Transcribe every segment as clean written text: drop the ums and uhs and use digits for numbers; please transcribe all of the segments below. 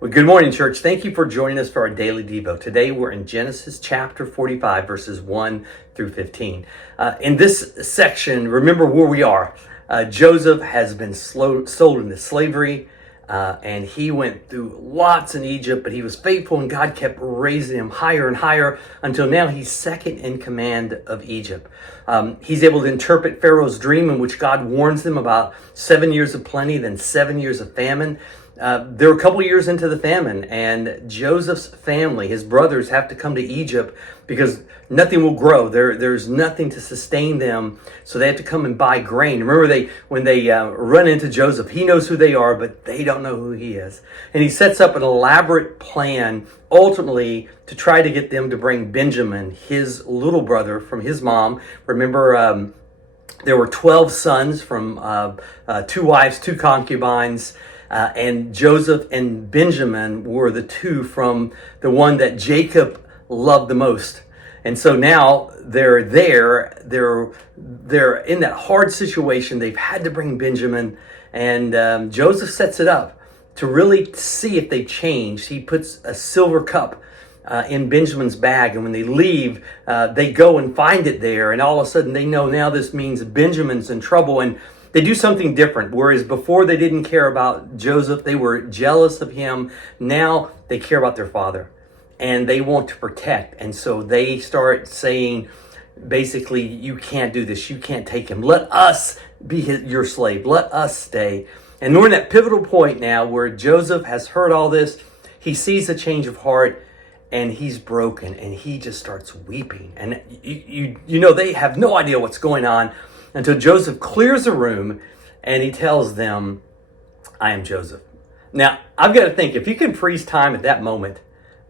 Well, good morning, church. Thank you for joining us for our daily Devo. Today, we're in Genesis chapter 45, verses 1 through 15. In this section, remember where we are. Joseph has been sold into slavery, and he went through lots in Egypt, but he was faithful, and God kept raising him higher and higher until now he's second in command of Egypt. He's able to interpret Pharaoh's dream in which God warns him about 7 years of plenty, then 7 years of famine. They're a couple years into the famine, and Joseph's family, his brothers, have to come to Egypt because nothing will grow. There's nothing to sustain them, so they have to come and buy grain. Remember, when they run into Joseph, he knows who they are, but they don't know who he is. And he sets up an elaborate plan, ultimately, to try to get them to bring Benjamin, his little brother, from his mom. Remember, there were 12 sons from 2 wives, 2 concubines. And Joseph and Benjamin were the 2 from the one that Jacob loved the most. And so now they're in that hard situation. They've had to bring Benjamin, and Joseph sets it up to really see if they change. He puts a silver cup in Benjamin's bag, and when they leave, they go and find it there, and all of a sudden they know now this means Benjamin's in trouble, and they do something different. Whereas before they didn't care about Joseph, they were jealous of him. Now they care about their father, and they want to protect. And so they start saying, basically, you can't do this. You can't take him. Let us be your slave. Let us stay. And we're in that pivotal point now where Joseph has heard all this. He sees a change of heart, and he's broken, and he just starts weeping. And you know, they have no idea what's going on until Joseph clears the room and he tells them, I am Joseph. Now, I've got to think, if you can freeze time at that moment,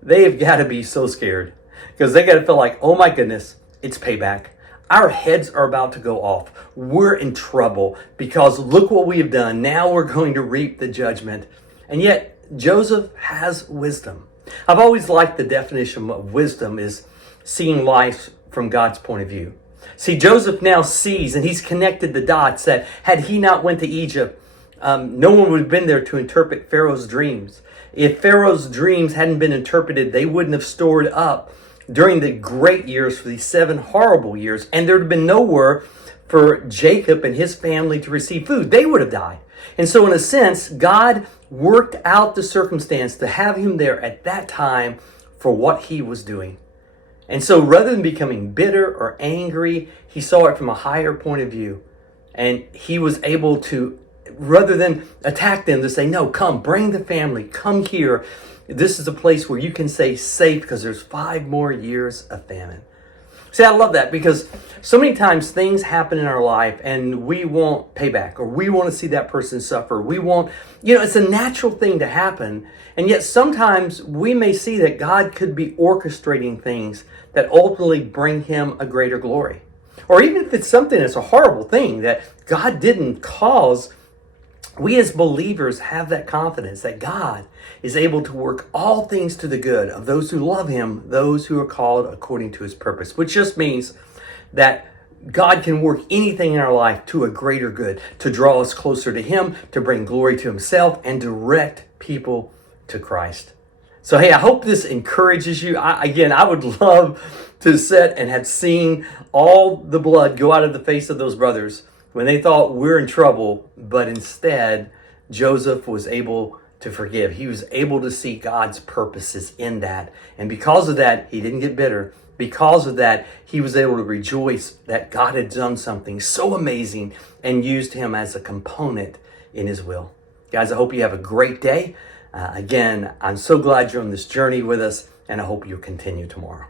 they've got to be so scared because they got to feel like, oh my goodness, it's payback. Our heads are about to go off. We're in trouble because look what we have done. Now we're going to reap the judgment. And yet, Joseph has wisdom. I've always liked the definition of wisdom is seeing life from God's point of view. See, Joseph now sees, and he's connected the dots, that had he not went to Egypt, no one would have been there to interpret Pharaoh's dreams. If Pharaoh's dreams hadn't been interpreted, they wouldn't have stored up during the great years for these 7 horrible years, and there'd have been nowhere for Jacob and his family to receive food. They would have died. And so in a sense, God worked out the circumstance to have him there at that time for what he was doing. And so rather than becoming bitter or angry, he saw it from a higher point of view. And he was able to, rather than attack them, to say, no, come, bring the family, come here. This is a place where you can stay safe because there's 5 more years of famine. See, I love that because so many times things happen in our life and we want payback or we want to see that person suffer. We want, it's a natural thing to happen. And yet sometimes we may see that God could be orchestrating things that ultimately bring him a greater glory. Or even if it's something that's a horrible thing that God didn't cause, we as believers have that confidence that God is able to work all things to the good of those who love him, those who are called according to his purpose, which just means that God can work anything in our life to a greater good, to draw us closer to him, to bring glory to himself, and direct people to Christ. So, hey, I hope this encourages you. I would love to sit and have seen all the blood go out of the face of those brothers when they thought we're in trouble, but instead, Joseph was able to forgive. He was able to see God's purposes in that. And because of that, he didn't get bitter. Because of that, he was able to rejoice that God had done something so amazing and used him as a component in his will. Guys, I hope you have a great day. Again, I'm so glad you're on this journey with us, and I hope you'll continue tomorrow.